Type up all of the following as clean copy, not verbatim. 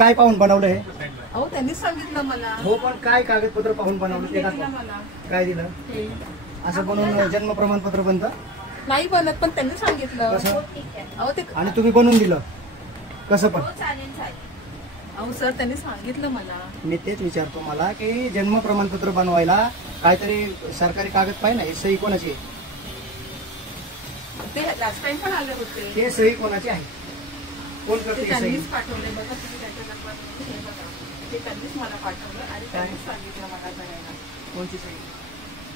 काय पाहून बनवलं हे? अहो त्यांनीच सांगितलं मला. हो पण काय कागदपत्र पाहून बनवलं ते दाखवा. काय दिलं? असं बनवून जन्म प्रमाणपत्र बनतं? नाही बनत, पण त्यांनी सांगितलं. कसं? अहो ते आणि तुम्ही बनवून दिलं कसं पण? अहो सर त्यांनी सांगितलं मला. मी तेच विचारतो मला की जन्म प्रमाणपत्र बनवायला काहीतरी सरकारी कागद पाहिजे ना. हे सही कोणाची आहे? ते लास्ट टाइम पण आले होते. ते सही कोणाची आहे? कोण करते सही? त्यांनीच पाठवले बघा तुम्ही त्याच्या नंबर हे बघा. ते त्यांनीच मला पाठवलं आणि त्यांनीच सांगितलं मला करायला. कोणची सही?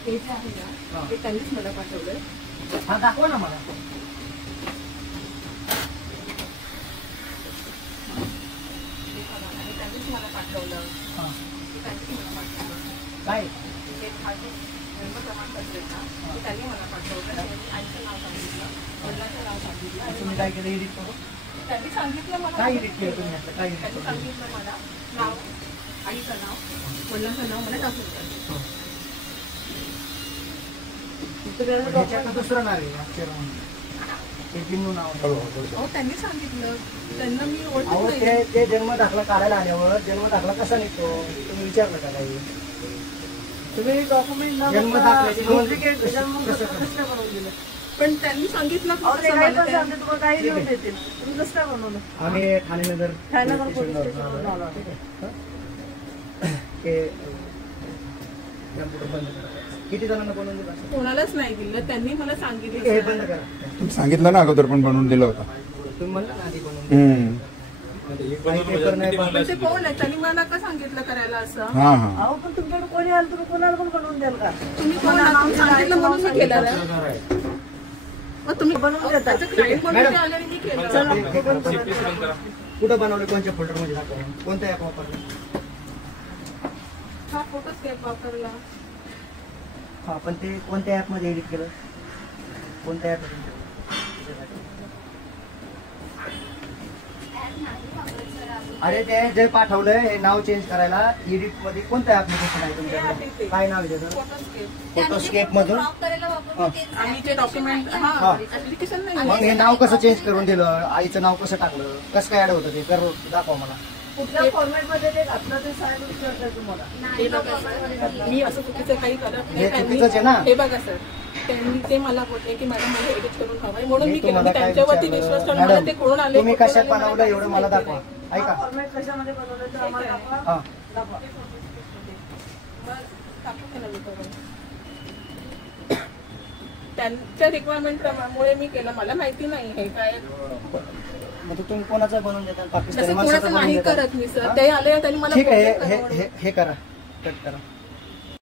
हे जे आहे ना ते त्यांनीच मला पाठवलं. हा दाखवा ना मला. त्यांनीच मला पाठवलं. त्यांनीच मला पाठवलं. काय? जन्म प्रमाणपत्र ना ते त्यांनी मला पाठवलं. त्यांनी आईचं नाव सांगितलं, वडिलांचं नाव सांगितलं. तुम्ही काय केलं एडिट करून? त्यांनी सांगितलं मला. काय एडिट केलं तुम्ही? आता काय एडिट त्यांनी केलं? सांगितलं मला नाव, आईचं नाव, वडिलांचं नाव मला टाकून द्या. ह्याच्यात दुसरं नाव आहे अक्षर म्हणून. ते बिन्नू नाव आहे. अहो त्यांनी सांगितलं, त्यांना मी अहो ओळखत नाही. ते जन्म दाखला काढायला आल्यावर जन्म दाखला कसा निघतो तुम्ही विचारलं का काही? तुम्ही डॉक्युमेंट जन्म दाखल्याची नोंद कसं करायचं? पण त्यांनी सांगितलं की कसं काही मला पण ते- सांगते तुम्हाला काही लिहून देतील. तुम्ही कसं काय बनवलं? आम्ही ठाणेनगर ठाणेनगर पोलीस पोलीस स्टेशनला स्टेशनवरून आलो. आलो. ठीक आहे. ते कम्प्युटर बंद करा. किती जणांना बनवून दिलं असं? कोणालाच नाही दिलं. त्यांनी मला ठीक आहे, हे सांगितलं. बंद करा. तुम्ही सांगितलं ना अगोदर पण बनवून दिलं होतं. तुम्ही म्हणलं ना आधी बनवून दिलं. काही पेपर नाही पण बनवलं. ते कोण आहे? त्यांनी मला का सांगितलं करायला असं? हा हा अहो पण तुमच्याकडे कोणी आलं तुम्ही कोणाला पण बनवून द्याल का? तुम्ही कोण आहात? तुम्ही सांगितलं म्हणून मी केलं ना. मग तुम्ही बनवून देता. त्याचं क्लायंट म्हणून ते आले आणि मी केलं. चला, हे हे बंद करा. करा. कुठं बनवलं? कोणत्या फोल्डर मध्ये दाखवा. कोणत्या ऍप वापरलं? हा फोटो स्केप वापरला. हा पण ते कोणत्या ऍप मध्ये एडिट केलं? कोणत्या ऍप? अरे ते जे पाठवलंय हे नाव चेंज करायला एडिट मध्ये कोणत्या ऍप्लिकेशन आहे तुमच्याकडे? काय नाव आहे त्याचं? फोटो स्केप. फोटोस्केप मधून आणि ते डॉक्युमेंट हा. ऍप्लिकेशन मग नाही. हे नाव कसं चेंज करून दिलं? आईचं नाव कसं टाकलं? कसं काय ऍड होतं ते कर दाखवा मला. कुठल्या फॉर्मॅट मध्ये ते घातलं ते साहेब विचारतात तुम्हाला. हे बघा सर, मी असं चुकीचं काही करत नाही. हे त्यांनी- चुकीचंच आहे ना? हे बघा सर, त्यांनी ते मला बोलले की मॅडम मला एडिट करून हवंय म्हणून मी मी केलं. तुम्हाला मी काय त्यांच्यावरती विचारलं? विश्वास ठेवून मला ते कोण आले तुम्ही कुठून कशात आले, मला बनवलं एवढं काहीच मला माहिती दाखवा. नाही. ऐका. फॉर्मॅट कशामध्ये बनवलं तर आम्हाला दाखवा. हा दाखवा. मग टाकू का नवीन करून? त्यांच्या रिक्वायरमेंट मुळे मी केलं. मला माहिती नाही हे काय. मग तो तुम्ही कोणाचं बनवून देता? पाकिस्तानी तसं माणसाचं कोणाचं बनवून नाही देता? करत मी सर. हा? ते आले त्यांनी मला ठीक आहे बोलले हे करा हे हे करा कट करा.